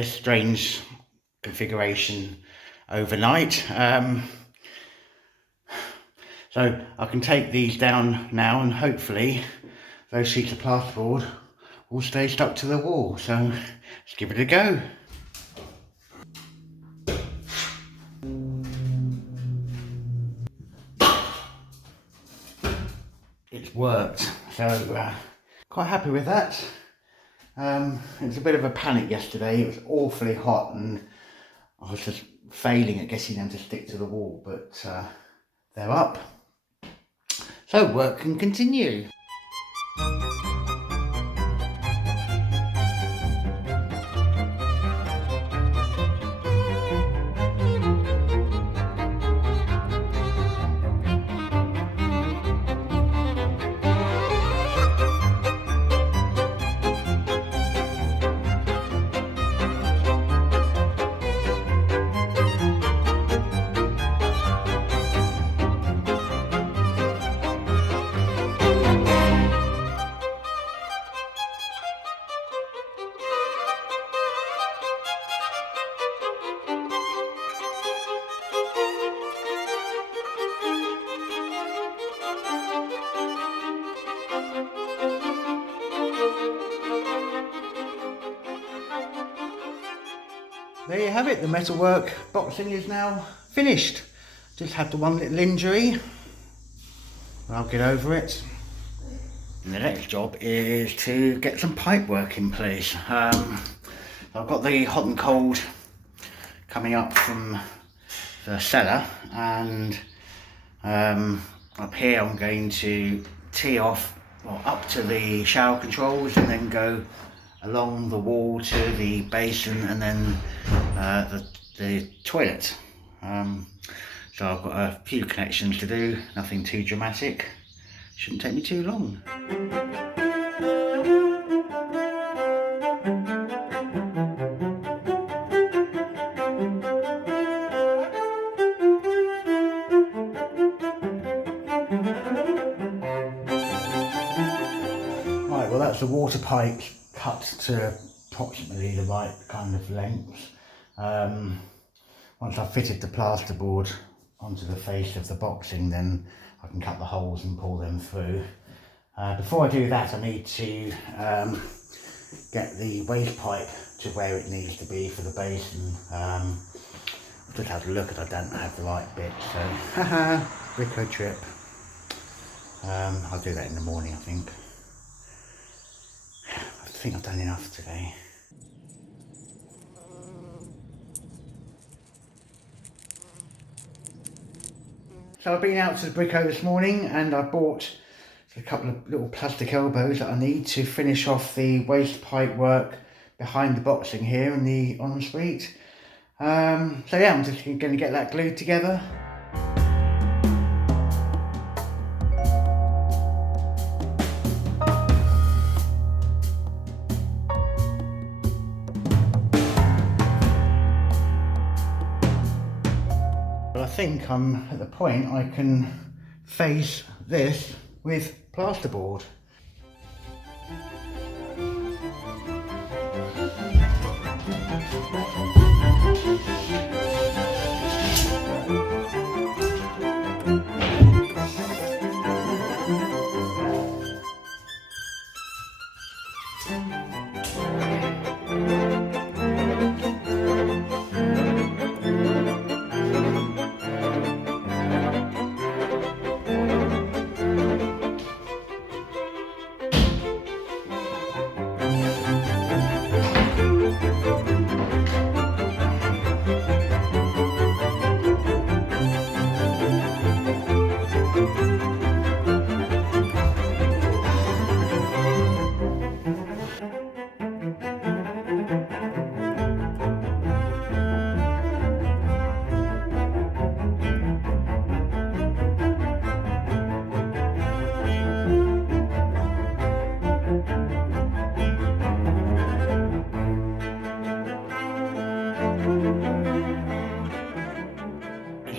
this strange configuration overnight. So I can take these down now, and hopefully those sheets of plasterboard will stay stuck to the wall. So let's give it a go. It's worked, so quite happy with that. It was a bit of a panic yesterday. It was awfully hot and I was just failing at getting them to stick to the wall, but they're up. So work can continue. There you have it, the metalwork boxing is now finished. Just had the one little injury, I'll get over it. And the next job is to get some pipework in place. I've got the hot and cold coming up from the cellar, and up here I'm going to tee off up to the shower controls and then go along the wall to the basin and then the toilet. So I've got a few connections to do, nothing too dramatic, shouldn't take me too long. Right, well that's the water pipe cut to approximately the right kind of length. Once I've fitted the plasterboard onto the face of the boxing, then I can cut the holes and pull them through. Before I do that, I need to get the waste pipe to where it needs to be for the basin. I've just had a look and I don't have the right bit, so haha, Brico trip. I'll do that in the morning, I think. I think I've done enough today. So I've been out to the Brico this morning and I bought a couple of little plastic elbows that I need to finish off the waste pipe work behind the boxing here in the ensuite. So yeah, I'm just going to get that glued together. I think I'm at the point I can face this with plasterboard.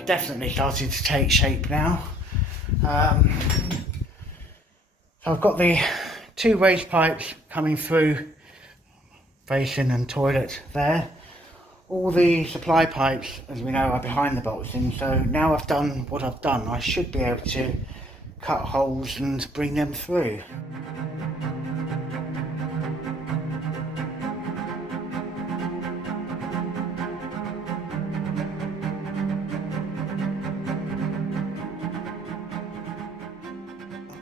Definitely started to take shape now. So I've got the two waste pipes coming through basin and toilet there. All the supply pipes, as we know, are behind the boxing, so now I've done what I've done, I should be able to cut holes and bring them through.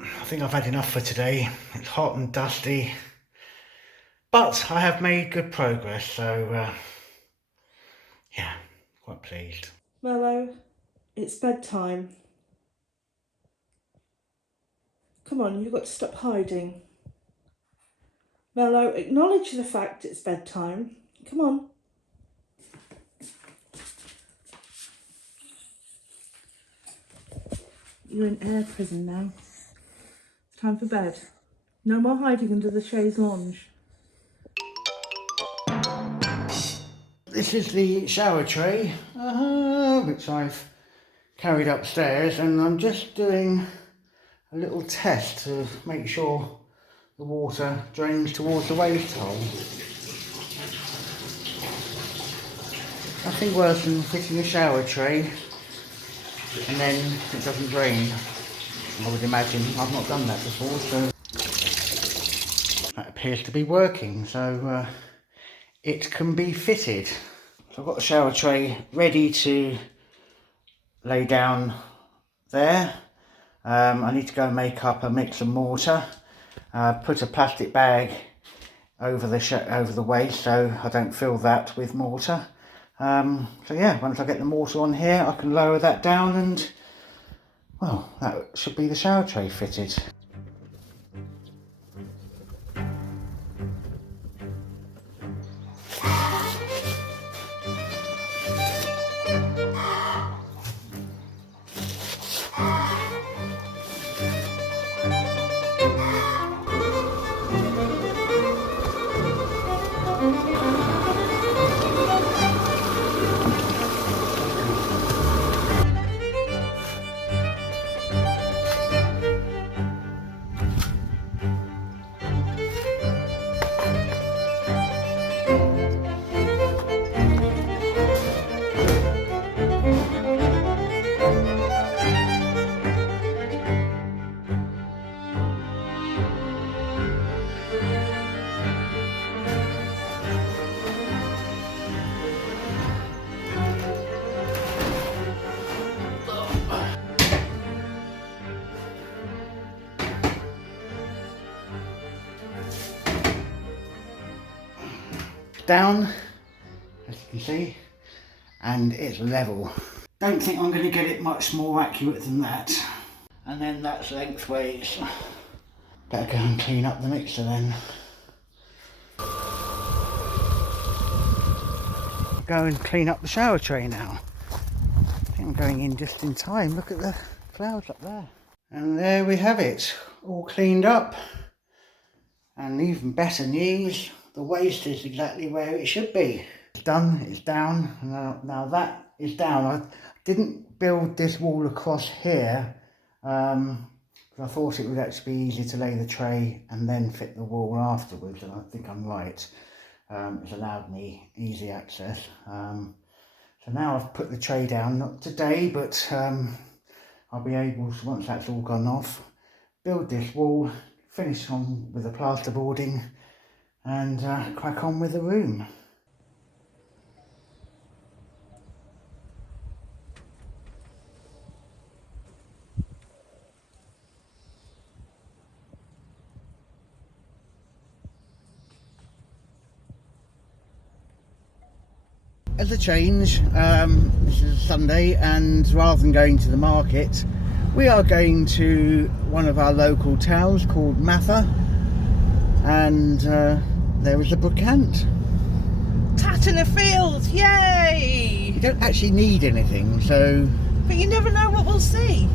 I think I've had enough for today. It's hot and dusty, but I have made good progress, so yeah, quite pleased. Mello, it's bedtime. Come on, you've got to stop hiding. Mello, acknowledge the fact it's bedtime. Come on. You're in air prison now. It's time for bed. No more hiding under the chaise lounge. This is the shower tray, which I've carried upstairs, and I'm just doing a little test to make sure the water drains towards the waste hole. Nothing worse than fitting a shower tray and then it doesn't drain. I would imagine. I've not done that before, so that appears to be working, so it can be fitted. So I've got the shower tray ready to lay down there. I need to go and make up a mix of mortar. Put a plastic bag over the waste so I don't fill that with mortar. So yeah, once I get the mortar on here, I can lower that down and, well, that should be the shower tray fitted. Down, as you can see, and it's level. Don't think I'm going to get it much more accurate than that. And then that's lengthways. Better go and clean up the mixer then. Go and clean up the shower tray now. I think I'm going in just in time. Look at the clouds up there. And there we have it, all cleaned up. And even better news, the waste is exactly where it should be. It's done, it's down. Now that is down. I didn't build this wall across here because I thought it would actually be easy to lay the tray and then fit the wall afterwards, and I think I'm right. It's allowed me easy access. So now I've put the tray down, not today, but I'll be able to, once that's all gone off, build this wall, finish on with the plasterboarding and crack on with the room. As a change, this is a Sunday, and rather than going to the market, we are going to one of our local towns called Mather, and there is a Brocante. Tat in a field, yay! You don't actually need anything, so... But you never know what we'll see.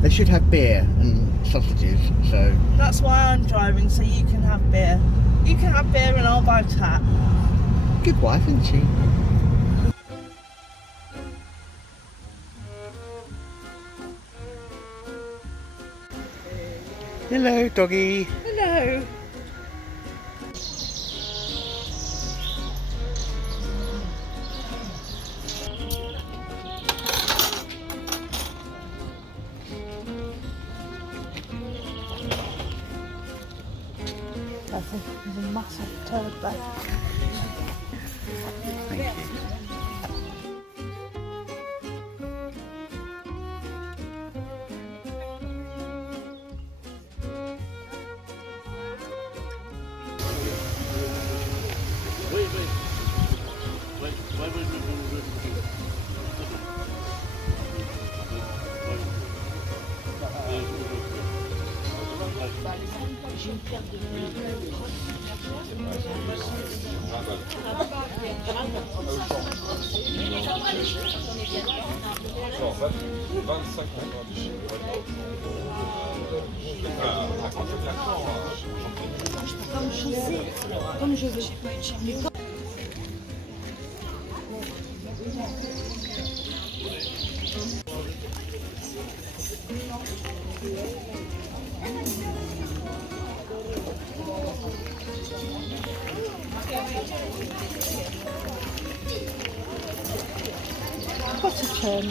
They should have beer and sausages, so... That's why I'm driving, so you can have beer. You can have beer and I'll buy tat. Good wife, isn't she? Hello, doggy. Hello. There's a massive turd bed. Thank you. Comme je veux. What a turn.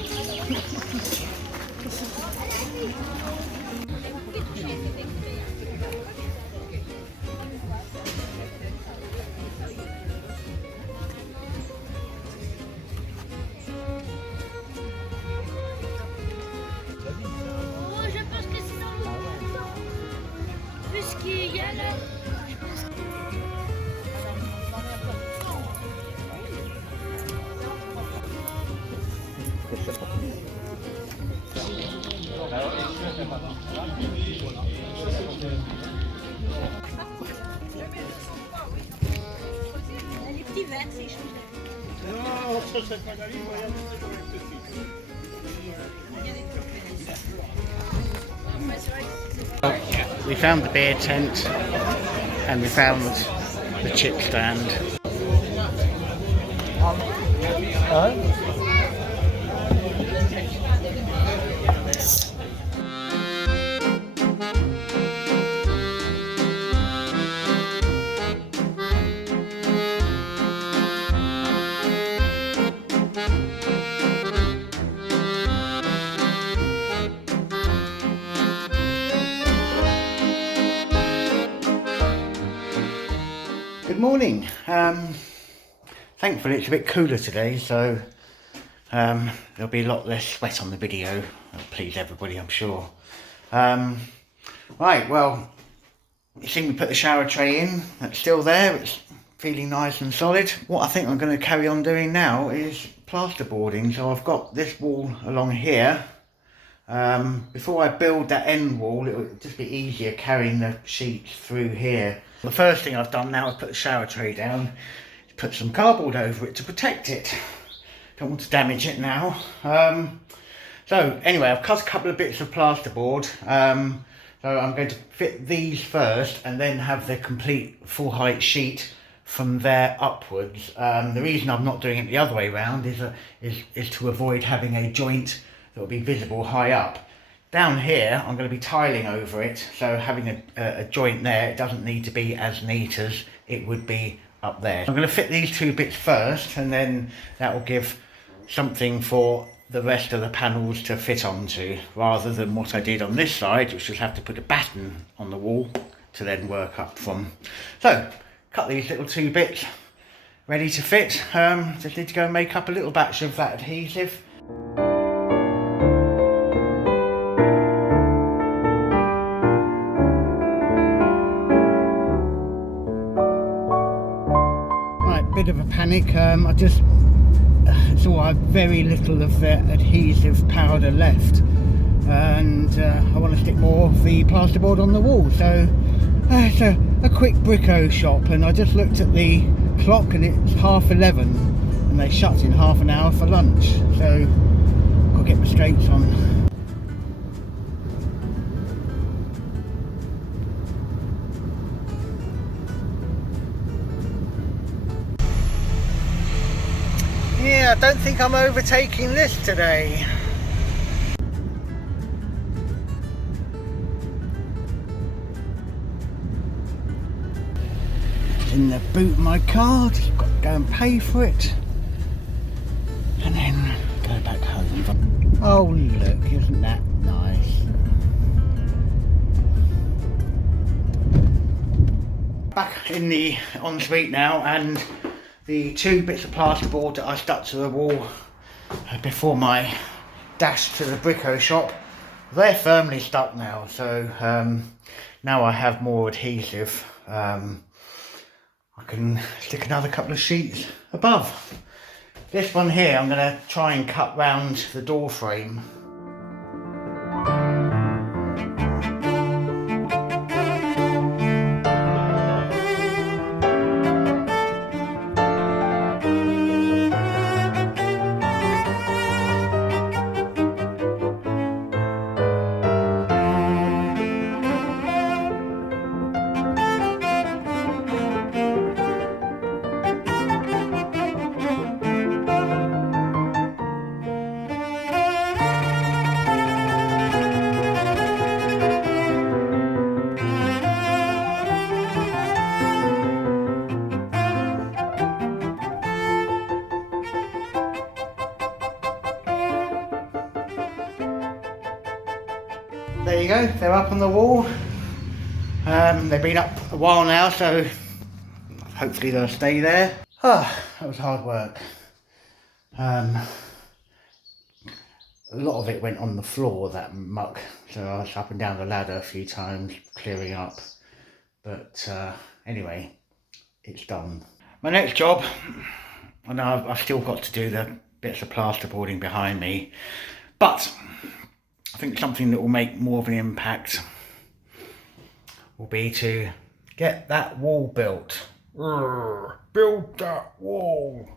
Oh, je pense que c'est dans le temps. Puisqu'il y a là. Les petits verres, c'est chaud. We found the beer tent and we found the chip stand. Good morning. Thankfully it's a bit cooler today, so there'll be a lot less sweat on the video. That'll please everybody, I'm sure. Right, well, you see we put the shower tray in. That's still there. It's feeling nice and solid. What I think I'm going to carry on doing now is plasterboarding. So I've got this wall along here. Before I build that end wall, it would just be easier carrying the sheets through here. The first thing I've done now is put the shower tray down, put some cardboard over it to protect it. Don't want to damage it now. So anyway, I've cut a couple of bits of plasterboard. So I'm going to fit these first and then have the complete full height sheet from there upwards. The reason I'm not doing it the other way around is to avoid having a joint that will be visible high up. Down here, I'm going to be tiling over it, so having a joint there, it doesn't need to be as neat as it would be up there. I'm going to fit these two bits first, and then that will give something for the rest of the panels to fit onto, rather than what I did on this side, which was have to put a batten on the wall to then work up from. So, cut these little two bits, ready to fit. Just need to go and make up a little batch of that adhesive. Bit of a panic. I just saw I have very little of the adhesive powder left, and I want to stick more of the plasterboard on the wall. So it's a quick bricko shop, and I just looked at the clock and it's 11:30, and they shut in half an hour for lunch. So I'll get my skates on. Yeah, I don't think I'm overtaking this today. In the boot of my car, just got to go and pay for it. And then go back home. Oh look, isn't that nice? back in the ensuite now, and the 2 bits of plasterboard that I stuck to the wall before my dash to the brico shop, they're firmly stuck now. So now I have more adhesive. I can stick another couple of sheets above. This one here, I'm going to try and cut round the door frame. There you go, they're up on the wall. They've been up a while now, so hopefully they'll stay there. Ah, that was hard work. A lot of it went on the floor, that muck, so I was up and down the ladder a few times clearing up. But anyway, it's done. My next job, I know I've still got to do the bits of plasterboarding behind me, but I think something that will make more of an impact will be to get that wall built. Build that wall.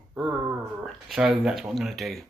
So that's what I'm going to do.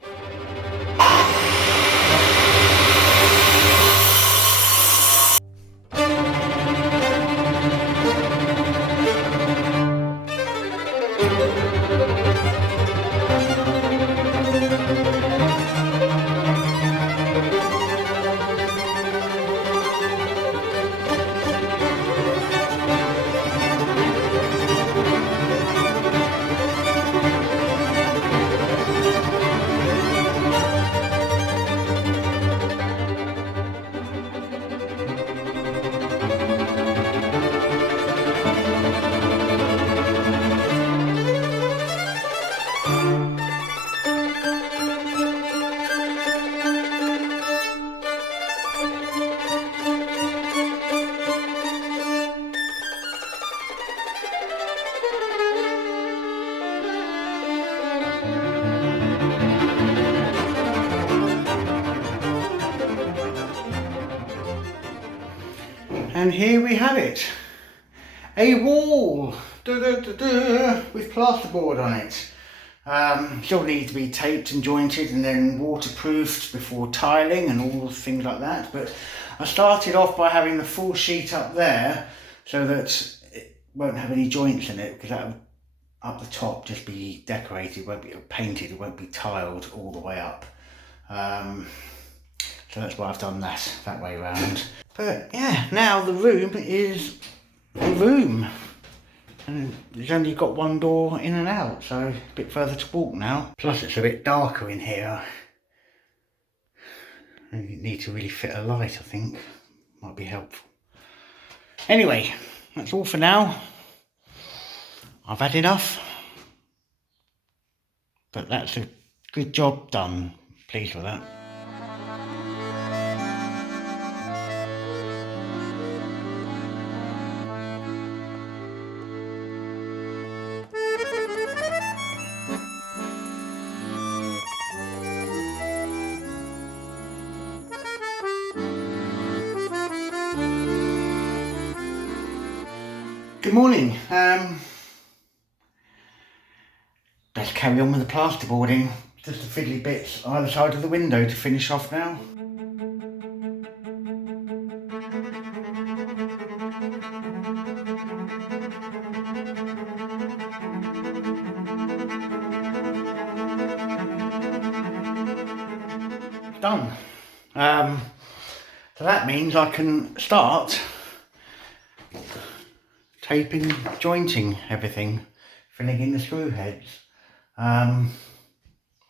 And here we have it, a wall with plasterboard on it. Still needs to be taped and jointed and then waterproofed before tiling and all things like that. But I started off by having the full sheet up there so that it won't have any joints in it, because that will up the top just be decorated, won't be painted, it won't be tiled all the way up. So that's why I've done that way around. But yeah, now the room is a room. And it's only got one door in and out, so a bit further to walk now. Plus it's a bit darker in here. And you need to really fit a light, I think. Might be helpful. Anyway, that's all for now. I've had enough. But that's a good job done. Pleased with that. Good morning. Let's carry on with the plasterboarding. Just the fiddly bits either side of the window to finish off now. Done. So that means I can start taping, jointing everything, filling in the screw heads.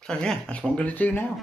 So yeah, that's what I'm going to do now.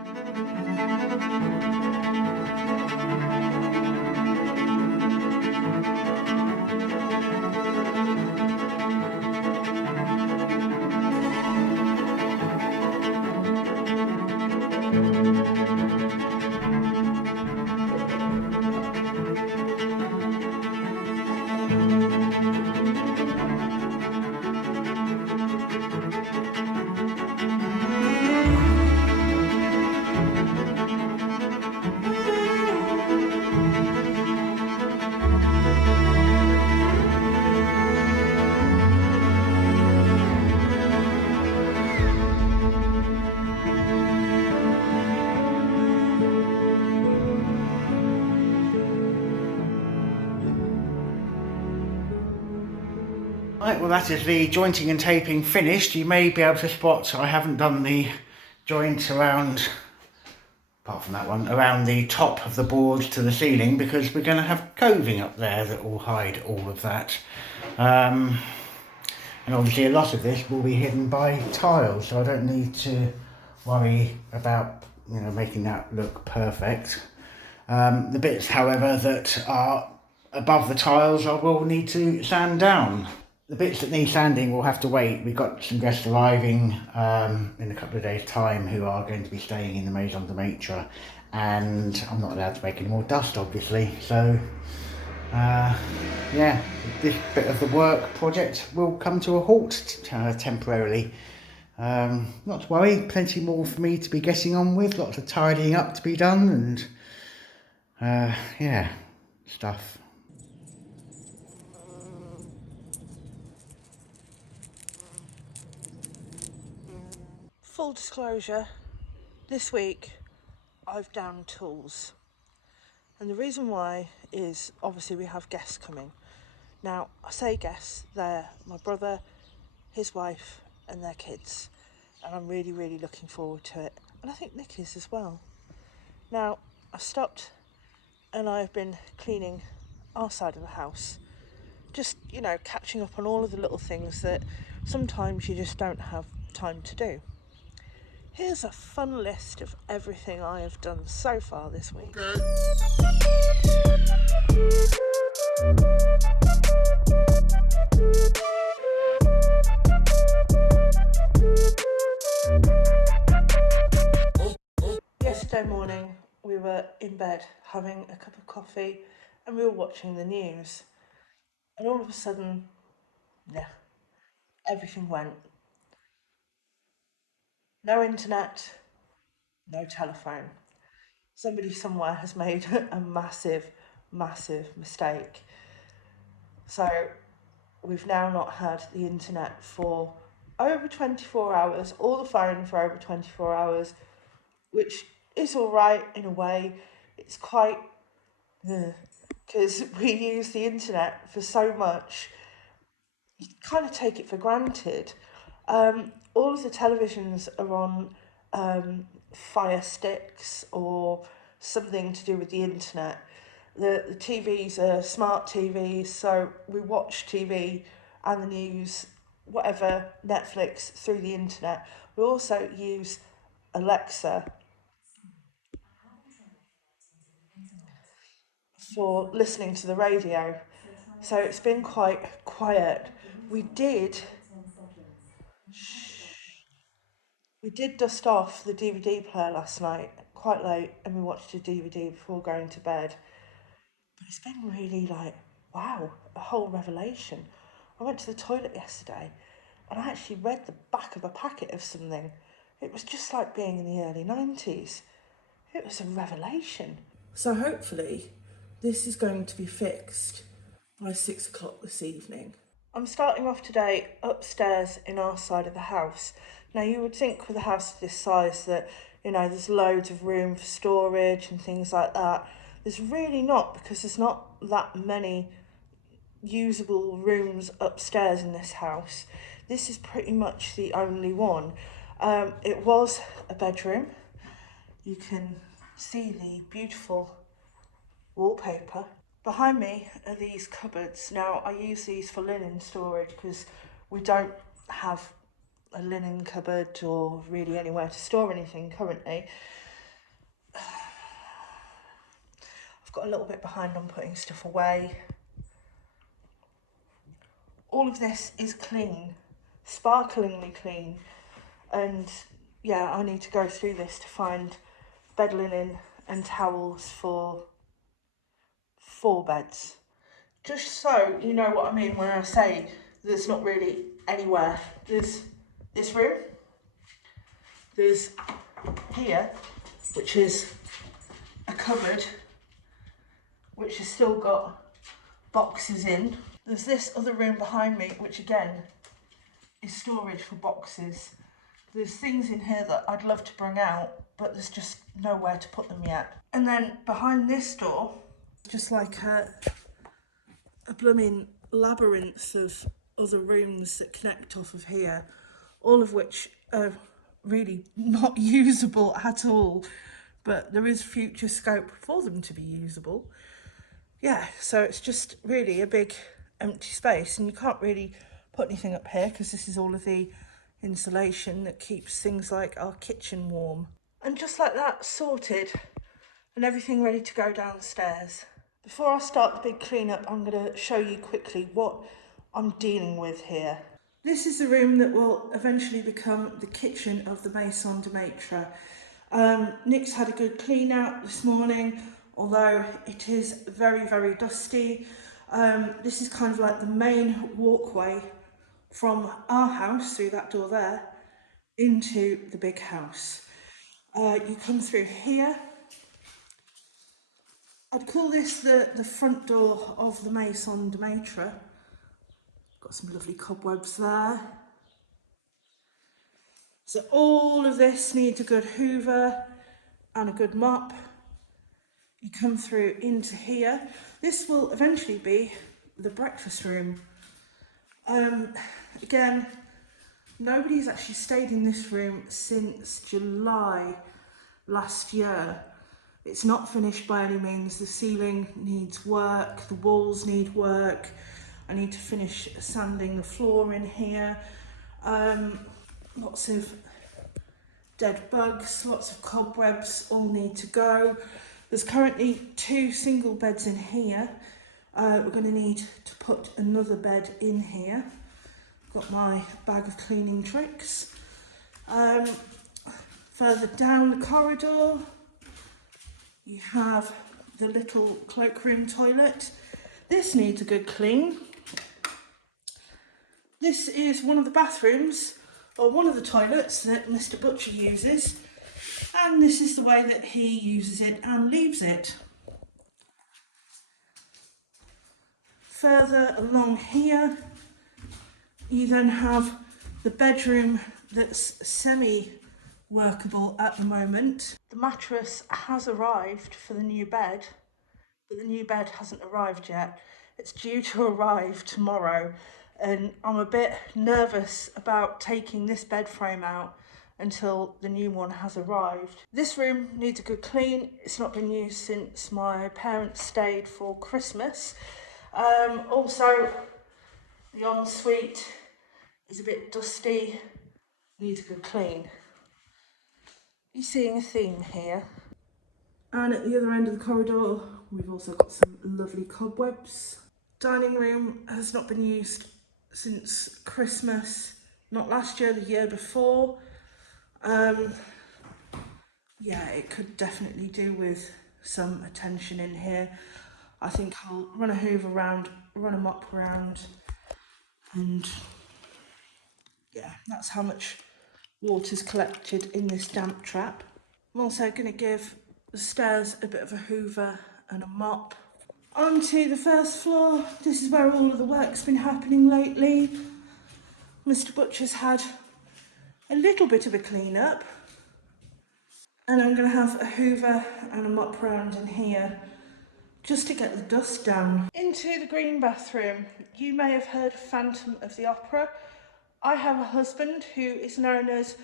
Right, well that is the jointing and taping finished. You may be able to spot I haven't done the joint around, apart from that one, around the top of the board to the ceiling, because we're going to have coving up there that will hide all of that. And obviously a lot of this will be hidden by tiles, so I don't need to worry about, you know, making that look perfect. The bits, however, that are above the tiles I will need to sand down. The bits that need sanding will have to wait. We've got some guests arriving in a couple of days' time who are going to be staying in the Maison de Maitre, and I'm not allowed to make any more dust, obviously. So, yeah, this bit of the work project will come to a halt temporarily. Not to worry, plenty more for me to be getting on with, lots of tidying up to be done, and yeah, stuff. Full disclosure, this week I've downed tools. And the reason why is obviously we have guests coming. Now, I say guests, they're my brother, his wife and their kids. And I'm really, really looking forward to it. And I think Nick is as well. Now, I've stopped and I've been cleaning our side of the house. Just, you know, catching up on all of the little things that sometimes you just don't have time to do. Here's a fun list of everything I have done so far this week. Yesterday morning we were in bed having a cup of coffee and we were watching the news. And all of a sudden, everything went. No internet, no telephone. Somebody somewhere has made a massive, massive mistake. So we've now not had the internet for over 24 hours, or the phone for over 24 hours, which is all right in a way. It's quite, because we use the internet for so much, you kind of take it for granted. All of the televisions are on Fire Sticks or something to do with the internet. The TVs are smart TVs, so we watch TV and the news, whatever, Netflix, through the internet. We also use Alexa for listening to the radio. So it's been quite quiet. We did dust off the DVD player last night, quite late, and we watched a DVD before going to bed. But it's been really like, wow, a whole revelation. I went to the toilet yesterday and I actually read the back of a packet of something. It was just like being in the early 90s. It was a revelation. So hopefully this is going to be fixed by 6 o'clock this evening. I'm starting off today upstairs in our side of the house. Now you would think with a house of this size that, you know, there's loads of room for storage and things like that. There's really not, because there's not that many usable rooms upstairs in this house. This is pretty much the only one. It was a bedroom. You can see the beautiful wallpaper. Behind me are these cupboards. Now I use these for linen storage because we don't have a linen cupboard or really anywhere to store anything currently. I've got a little bit behind on putting stuff away. All of this is clean, sparklingly clean, and yeah, I need to go through this to find bed linen and towels for 4 beds. Just so you know what I mean when I say there's not really anywhere. There's this room, there's here, which is a cupboard, which has still got boxes in. There's this other room behind me, which again is storage for boxes. There's things in here that I'd love to bring out, but there's just nowhere to put them yet. And then behind this door, just like a blooming labyrinth of other rooms that connect off of here, all of which are really not usable at all, but there is future scope for them to be usable. Yeah, so it's just really a big empty space, and you can't really put anything up here because this is all of the insulation that keeps things like our kitchen warm. And just like that, sorted and everything ready to go downstairs. Before I start the big cleanup, I'm going to show you quickly what I'm dealing with here. This is the room that will eventually become the kitchen of the maison de maître. Nick's had a good clean out this morning, although it is very, very dusty. This is kind of like the main walkway from our house, through that door there, into the big house. You come through here. I'd call this the front door of the maison de maître. Got some lovely cobwebs there. So all of this needs a good hoover and a good mop. You come through into here. This will eventually be the breakfast room. Again, nobody's actually stayed in this room since July last year. It's not finished by any means. The ceiling needs work, the walls need work. I need to finish sanding the floor in here. Lots of dead bugs, lots of cobwebs, all need to go. There's currently 2 single beds in here. We're going to need to put another bed in here. Got my bag of cleaning tricks. Further down the corridor, you have the little cloakroom toilet. This needs a good clean. This is one of the bathrooms, or one of the toilets that Mr. Butcher uses, and this is the way that he uses it and leaves it. Further along here, you then have the bedroom that's semi-workable at the moment. The mattress has arrived for the new bed, but the new bed hasn't arrived yet. It's due to arrive tomorrow, and I'm a bit nervous about taking this bed frame out until the new one has arrived. This room needs a good clean. It's not been used since my parents stayed for Christmas. Also, the ensuite is a bit dusty, needs a good clean. You're seeing a theme here. And at the other end of the corridor, we've also got some lovely cobwebs. Dining room has not been used since Christmas, not last year, the year before. Yeah, it could definitely do with some attention in here. I think I'll run a hoover around, run a mop around, and yeah, that's how much water's collected in this damp trap. I'm also going to give the stairs a bit of a hoover and a mop. Onto the first floor. This is where all of the work's been happening lately. Mr. Butcher's had a little bit of a clean up, and I'm going to have a hoover and a mop round in here just to get the dust down. Into the green bathroom. You may have heard of Phantom of the Opera. I have a husband who is known as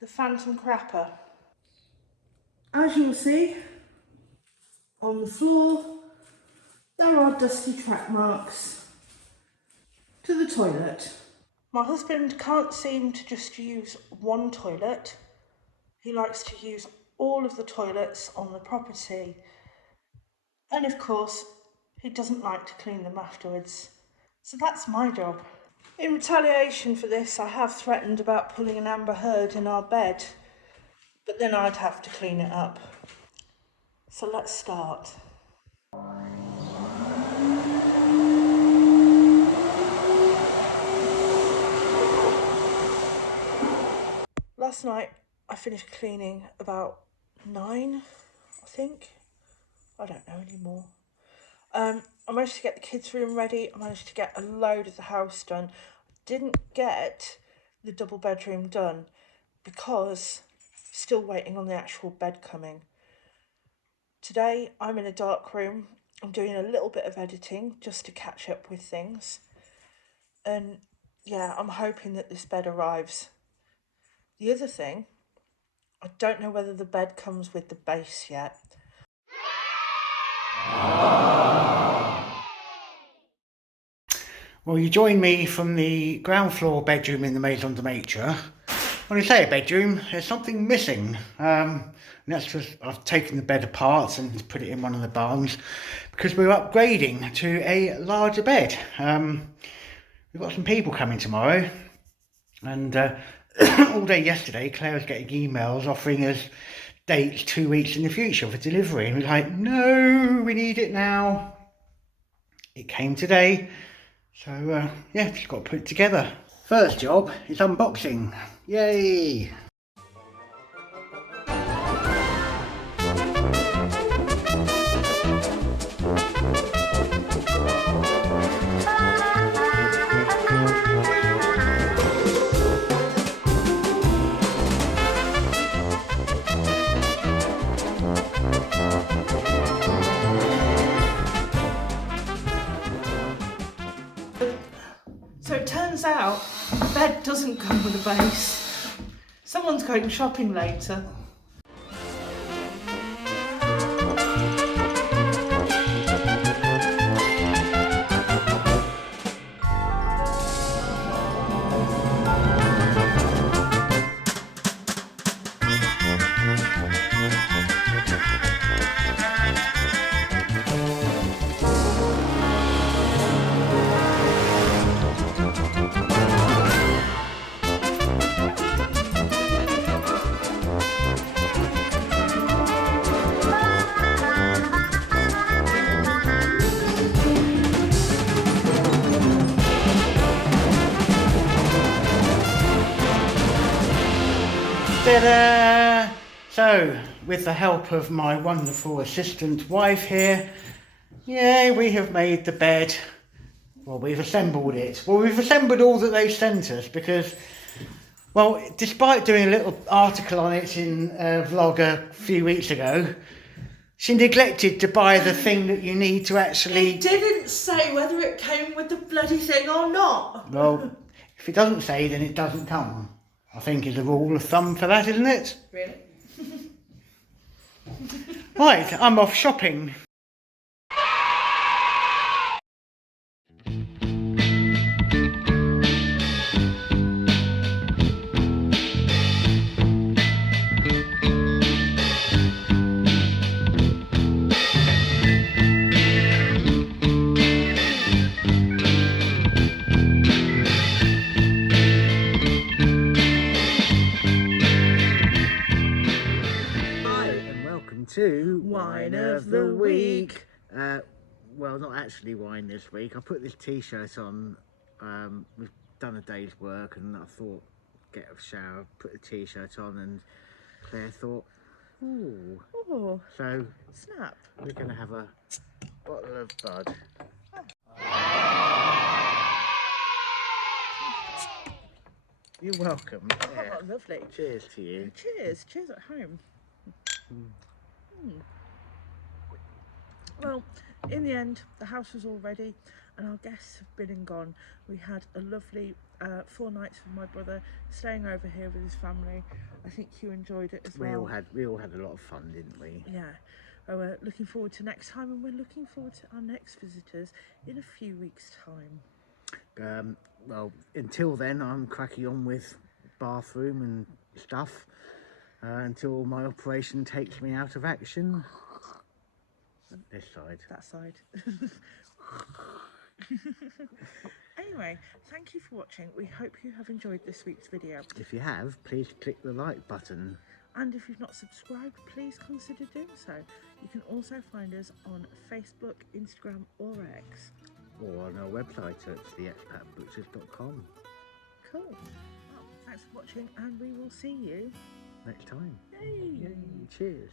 the Phantom Crapper. As you'll see, on the floor, there are dusty track marks to the toilet. My husband can't seem to just use one toilet. He likes to use all of the toilets on the property. And of course, he doesn't like to clean them afterwards. So that's my job. In retaliation for this, I have threatened about pulling an Amber Heard in our bed, but then I'd have to clean it up. So let's start. Last night I finished cleaning about 9, I think. I don't know anymore. I managed to get the kids' room ready. I managed to get a load of the house done. I didn't get the double bedroom done because still waiting on the actual bed coming. Today I'm in a dark room. I'm doing a little bit of editing just to catch up with things. And yeah, I'm hoping that this bed arrives. The other thing, I don't know whether the bed comes with the base yet. Well, you join me from the ground floor bedroom in the Maison de Maître. When I say a bedroom, there's something missing. And that's because I've taken the bed apart and put it in one of the barns because we're upgrading to a larger bed. We've got some people coming tomorrow, and all day yesterday Claire was getting emails offering us dates 2 weeks in the future for delivery, and we're like, no, we need it now. It came today. So, yeah, just got to put it together. First job is unboxing. Yay! So it turns out the bed doesn't come with a base. Someone's going shopping later. Ta-da! So, with the help of my wonderful assistant wife here, yeah, we have made the bed. Well, we've assembled it. Well, we've assembled all that they sent us because, well, despite doing a little article on it in a vlog a few weeks ago, she neglected to buy the thing that you need to actually... It didn't say whether it came with the bloody thing or not. Well, if it doesn't say, then it doesn't come. I think is a rule of thumb for that, isn't it? Really? Right, I'm off shopping. To Wine of the week. Well, not actually wine this week. I put this t-shirt on. We've done a day's work and I thought get a shower, put the t-shirt on, and Claire thought, ooh. Oh, So snap. we're going to have a bottle of Bud. You're welcome. Yeah. Oh, lovely. Cheers to you. Cheers. Cheers at home. Well, in the end, the house was all ready and our guests have been and gone. We had a lovely 4 nights with my brother staying over here with his family. I think you enjoyed it as well. We all had a lot of fun, didn't we? Yeah. We're looking forward to next time, and we're looking forward to our next visitors in a few weeks' time. Well, until then, I'm cracking on with bathroom and stuff until my operation takes me out of action. This side. That side. Anyway, thank you for watching. We hope you have enjoyed this week's video. If you have, please click the like button. And if you've not subscribed, please consider doing so. You can also find us on Facebook, Instagram or X. Or on our website at theexpatbutchers.com. Cool. Well, thanks for watching and we will see you next time. Yay. Yay. Cheers.